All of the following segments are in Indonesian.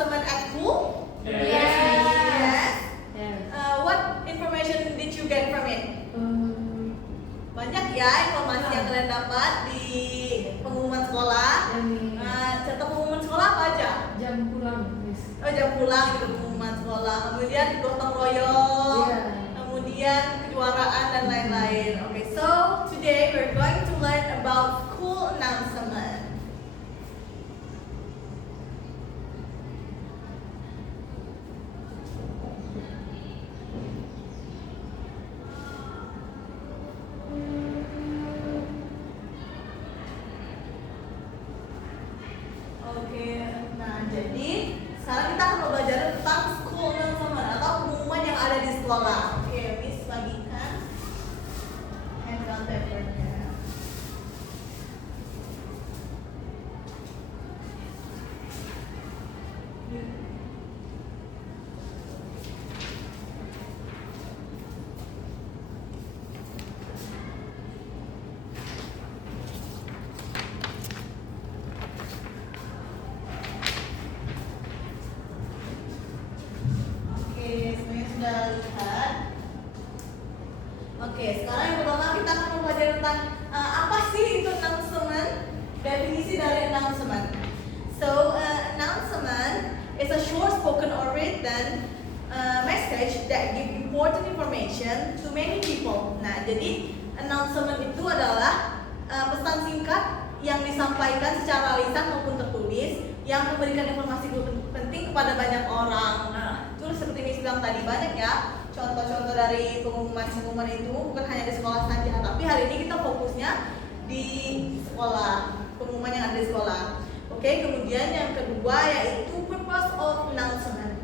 announcement at school? Yes. Yes. Yes. What information did you get from it? Banyak ya informasi yang kalian dapat di pengumuman sekolah. Contoh pengumuman sekolah apa aja? Jam pulang, Miss. Oh, jam pulang gitu pengumuman sekolah. Kemudian gotong royong. Iya. Kemudian kejuaraan dan lain-lain. Okay, so today we're going to learn about school announcement. Oke, nah jadi sekarang kita akan belajar tentang school announcement atau pengumuman yang ada di sekolah. Oke, Miss bagikan handout papernya. Oke, semuanya sudah lihat. Oke, sekarang yang pertama kita akan belajar tentang apa sih itu announcement, definisi dari announcement. So, announcement is a short spoken or written message that give important information to many people. Nah, jadi announcement itu adalah pesan singkat yang disampaikan secara lisan maupun tertulis yang memberikan informasi penting kepada banyak orang. Nah, itu seperti Miss bilang tadi banyak ya contoh-contoh dari pengumuman itu bukan hanya di sekolah saja, tapi hari ini kita fokusnya di sekolah, pengumuman yang ada di sekolah. Oke, kemudian yang kedua yaitu purpose of announcement.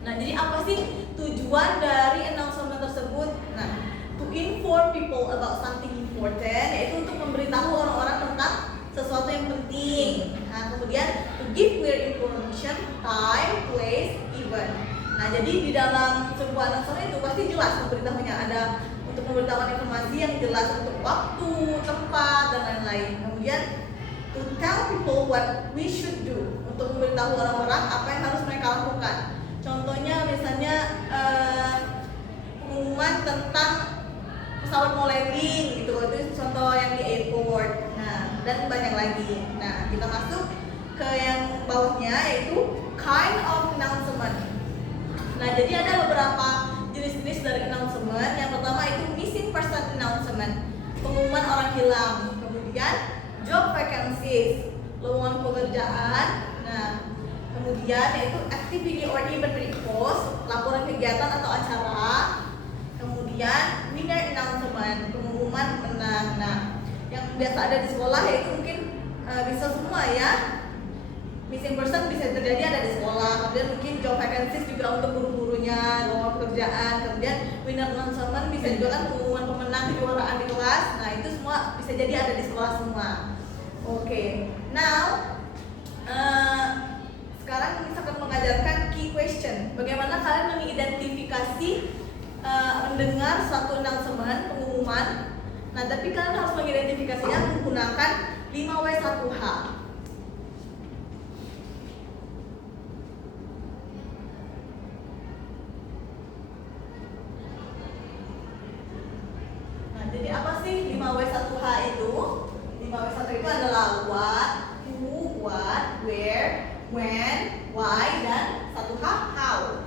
Nah, jadi apa sih tujuan dari announcement tersebut? Nah, to inform people about something important, yaitu untuk memberitahu orang-orang tentang sesuatu yang penting. Nah, kemudian to give clear information, time, place, event. Nah, jadi di dalam sebuah announcement itu pasti jelas memberitahunya, ada untuk memberitahukan informasi yang jelas untuk waktu, tempat, dan lain-lain. Kemudian to tell people what we should do, untuk memberitahu orang-orang apa yang harus mereka lakukan. Contohnya misalnya pengumuman tentang pesawat mau landing gitu, itu contoh yang di airport. Nah, dan banyak lagi. Nah, kita masuk ke yang bawahnya yaitu kind of announcement. Nah, jadi ada beberapa jenis-jenis dari announcement. Yang pertama itu missing person announcement, pengumuman orang hilang. Kemudian job vacancies, lowongan pekerjaan. Nah, kemudian yaitu activity or event repost, laporan kegiatan atau acara. Kemudian winner announcement, pengumuman menang. Nah, yang biasa ada di sekolah yaitu mungkin bisa semua ya. Missing person bisa terjadi ada di sekolah. Kemudian mungkin job vacancies juga untuk guru-gurunya, lowongan pekerjaan. Kemudian winner announcement bisa juga kan pengumuman pemenang kejuaraan di kelas. Nah, itu semua bisa jadi ada di sekolah semua. Oke, now sekarang kita akan mengajarkan key question. Bagaimana kalian mengidentifikasi mendengar suatu announcement, pengumuman. Nah, tapi kalian harus mengidentifikasinya menggunakan 5W1H. Nah, jadi apa sih 5W1H itu? 5W1 itu adalah what, who, what, where, when, why, dan 1H, how.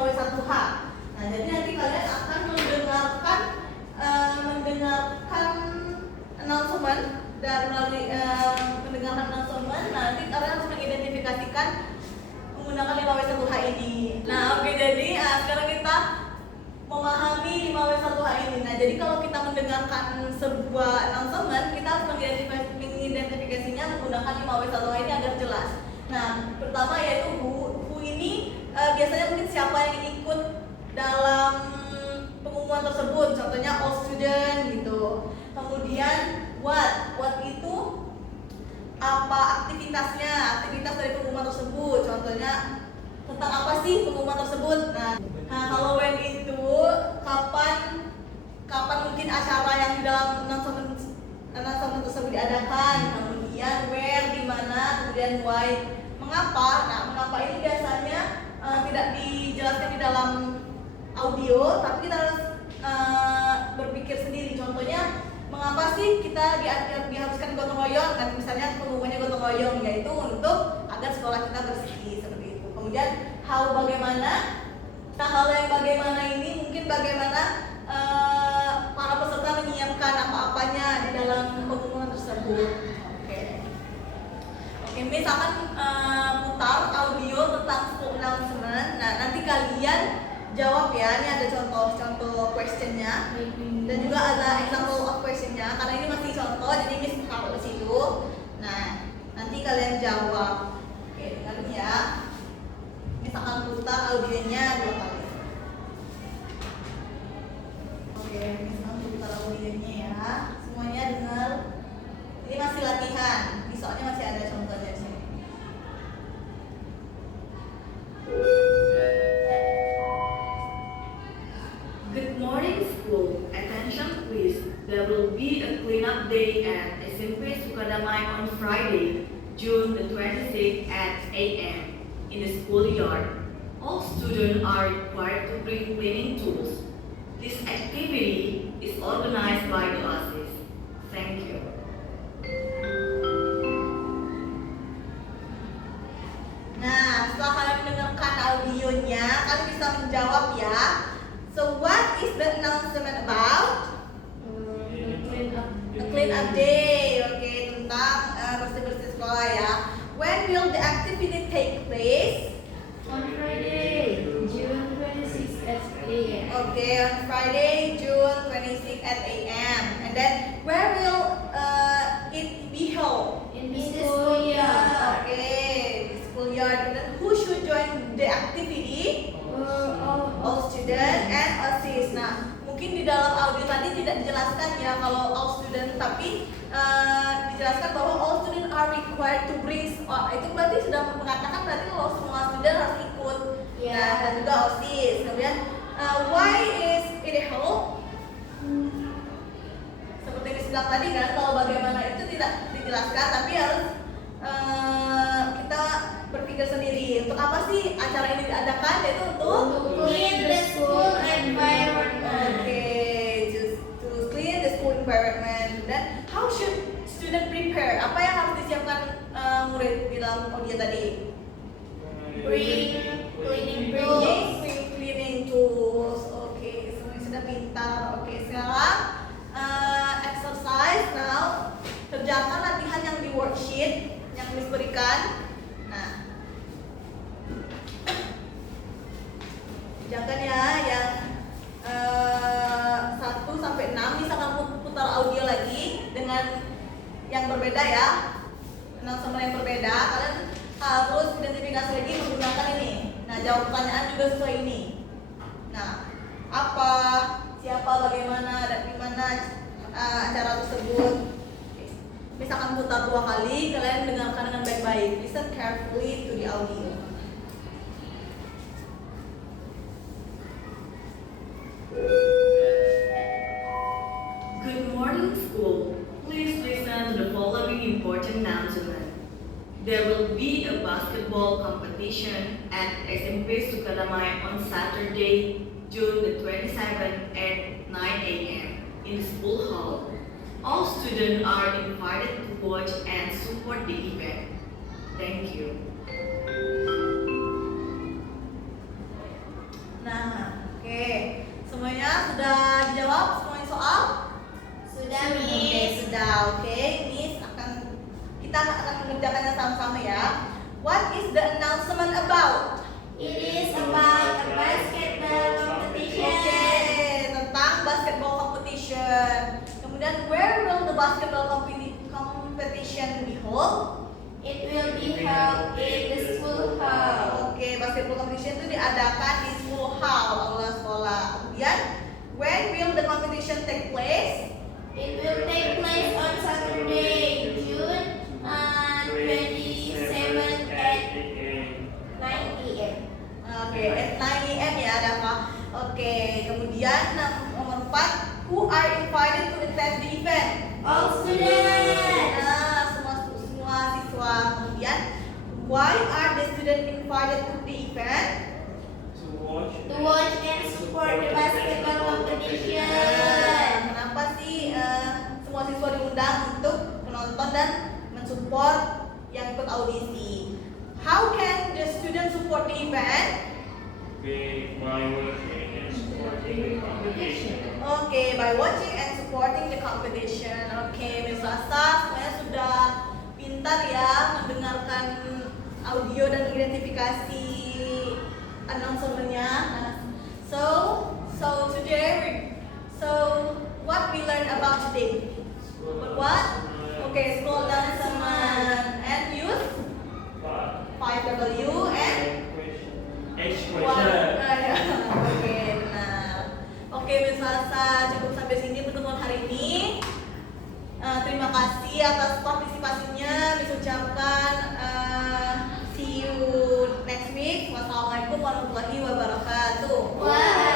5W1H. Nah, jadi nanti kalian akan mendengarkan announcement dan melalui mendengarkan announcement. Nah, nanti kalian harus mengidentifikasikan menggunakan 5W1H ini. Nah, oke, jadi sekarang kita memahami 5W1H ini. Nah, jadi kalau kita mendengarkan sebuah announcement, kita harus mengidentifikasinya menggunakan 5W1H ini agar jelas. Nah, pertama yaitu who ini biasanya mungkin siapa yang ikut dalam pengumuman tersebut, contohnya all student gitu. Kemudian what itu apa aktivitasnya, aktivitas dari pengumuman tersebut, contohnya tentang apa sih pengumuman tersebut. Nah kalau when itu kapan mungkin acara yang di dalam announcement tersebut diadakan. Kemudian where, di mana, kemudian why, mengapa. Nah, mengapa ini biasanya tidak dijelaskan di dalam audio, tapi kita harus berpikir sendiri. Contohnya, mengapa sih kita diharuskan gotong royong? Kan misalnya pengumumannya gotong royong, yaitu untuk agar sekolah kita bersih seperti itu. Kemudian how, bagaimana. Nah, hal yang bagaimana ini mungkin bagaimana para peserta menyiapkan apa-apanya di dalam pengumuman tersebut. Oke, Miss akan putar audio tentang school announcement. Nah, nanti kalian jawab ya. Ini ada contoh questionnya dan juga ada example of questionnya. Karena ini masih contoh, jadi Miss taruh di situ. Nah, nanti kalian jawab. Oke, dengar ya. Miss akan putar audionya 2 kali. Oke, Miss akan putar audionya ya. Semuanya dengar. Ini masih latihan. Di soalnya masih ada contohnya di sini. Good morning, school. Attention, please. There will be a cleanup day at SMP Sukadamai on Friday, June the 26th at 8 a.m. in the schoolyard. All students are required to bring cleaning tools. This activity is organized by the OSIS. Thank you. Nah, setelah kalian mendengarkan audionya, kalian bisa menjawab ya. So, what is the announcement about? A clean up day. Oke, tentang bersih-bersih sekolah ya. When will the activity take place? On Friday, June 26 at 8 a.m. Okay, on Friday, June 26 at 8 a.m. And then, where will it be held? In the schoolyard. Okay, the schoolyard. And then, who should join the activity? All students and OSIS. Nah, mungkin di dalam audio tadi tidak dijelaskan ya kalau all student, tapi dijelaskan bahwa all student are required to bring. Itu berarti sudah mengatakan berarti kalau semua student harus ikut. Yeah. Nah, dan juga OSIS. Kemudian why is it held? Seperti yang disebut tadi kan, kalau bagaimana itu tidak dijelaskan, tapi harus kita berpikir sendiri. Untuk apa sih acara ini diadakan? Yaitu untuk clean the school environment. Okay, just to clean the school environment. Dan how should student prepare? Apa yang harus disiapkan murid di dalam audio tadi? Bring cleaning tools. Bring cleaning tools. Oke, semuanya sudah pintar. Oke, sekarang exercise now. Kerjakan latihan yang di worksheet yang Miss berikan. Nah, kerjakan ya yang 1 sampai 6. Bisa kamu putar audio lagi dengan yang berbeda ya, sama yang berbeda. Kalian harus identifikasi lagi menggunakan ini. Nah, jawab pertanyaan juga sesuai ini. Nah, apa, siapa, bagaimana, dan di mana acara tersebut. Misalkan putar 2 kali, kalian dengarkan dengan baik-baik. Listen carefully to the audio. Good morning, school. Please listen to the following important announcement. There will be a basketball competition at SMP Sukadamai on Saturday, June the 27th at 9 a.m. in the school hall. All students are invited to watch and support the event. Thank you. sudah dijawab semuanya soal? Sudah, Oke, Miss. sudah. Oke, Miss kita akan mengerjakannya sama-sama ya. What is the announcement about? It is about a basketball competition. Oke, tentang basketball competition. Kemudian, where will the basketball competition be held? It will be held in the school hall. Oke, basketball competition itu diadakan di school hall, aula sekolah. Kemudian, when will the competition take place? It will take place on Saturday, June 27 at 9 p.m. Oke, at 9 a.m. ya, Dafa. Oke, kemudian nomor 4, who are invited to attend the event? All students. Nah, semua siswa. Kemudian, why are the students invited to the event? To watch and support the basketball competition. Kenapa sih semua siswa diundang untuk menonton dan mensupport yang ikut audisi? How can the students support the event? By watching and supporting the competition. Oke, by watching and supporting the competition. Oke, Miss Lasa, semuanya sudah pintar ya mendengarkan audio dan identifikasi announcement-nya. So today, what we learn about today? What? Okay, school announcement and youth, 5W and H One. question. Oke, benar. Oke, Miss Lasa, cukup sampai sini pertemuan hari ini. Terima kasih atas partisipasinya. Miss ucapkan see you next week. Wassalamualaikum warahmatullahi wabarakatuh. Wah.